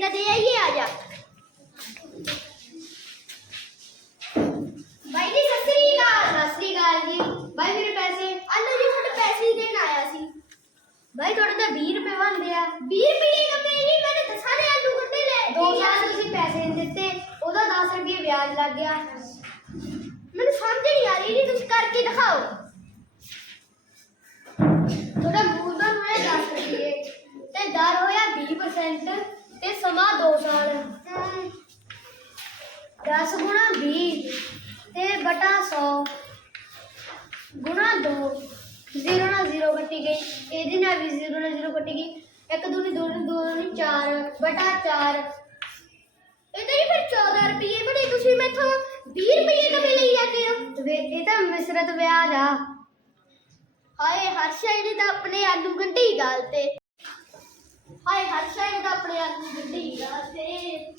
ਤਾਂ ਦੇ ਆਈਏ ਆ ਜਾ। ਬਾਈ ਜੀ ਸਤਿ ਸ੍ਰੀ ਅਕਾਲ। ਸਤਿ ਸ੍ਰੀ ਅਕਾਲ ਜੀ। ਬਾਈ ਮੇਰੇ ਪੈਸੇ? ਅੰਨਾ ਜੀ ਤੁਹਾਡੇ ਪੈਸੇ ਹੀ ਦੇਣ ਆਇਆ ਸੀ। ਬਾਈ ਤੁਹਾਡੇ ਤਾਂ 20 ਰੁਪਏ ਬਣਦੇ ਆ। 20 ਰੁਪਏ ਕਮੇ ਨਹੀਂ ਮੈंने ਤਾਂ ਸਾਰੇ ਆਲੂ ਗੁੰਡੇ ਲੈ। ਦੋ ਸਾਲ ਤੁਸੀਂ ਪੈਸੇ ਨਹੀਂ ਦਿੱਤੇ ਉਹਦਾ 10 ਰੁਪਏ ਵਿਆਜ ਲੱਗ ਗਿਆ। ਮੈਨੂੰ ਸਮਝ ਨਹੀਂ ਆ ਰਹੀ ਜੀ ਤੁਸੀਂ ਕਰਕੇ ਦਿਖਾਓ। ਤੁਹਾਡਾ ਮੂਲਧਨ ਹੋਇਆ 10 ਰੁਪਏ ਤੇ ਦਰ ਹੋਇਆ 20% ਤੇ ਸਮਾਂ 2 ਸਾਲ। 10 ਗੁਣਾ 20 ਤੇ ਬਟਾ 100 ਗੁਣਾ 2 0 ਨਾਲ 0 ਕੱਟੀ ਗਈ। ਇਹਦੇ ਨਾਲ ਵੀ 0 ਨਾਲ 0 ਕੱਟੀ ਗਈ। ਇੱਕ ਦੂਣੀ ਦੋ ਦੂਣੀ ਦੋ ਦੂਣੀ 4 ਬਟਾ 4 ਇਹ ਤਾਂ ਜੀ ਫਿਰ 14 ਰੁਪਏ ਬੜੇ ਤੁਸੀਂ ਮੈਥੋਂ 20 ਰੁਪਏ ਕਮੇ ਲਈ ਜਾਂਦੇ ਹੋ? ਵੇ, ਇਹ ਤਾਂ ਮਿਸਰਤ ਵਿਆਜ ਆ ਹਾਏ ਹਰ ਸ਼ਾਇਰੀ ਤਾਂ ਆਪਣੇ ਆਲੂ ਗੰਢੀ ਗਾਲ ਤੇ ਹਾਏ ਹਰ ਸ਼ਾਇਰੀ ਆਪਣੇ ਆਪ ਨੂੰ ਗਾਲ ਤੇ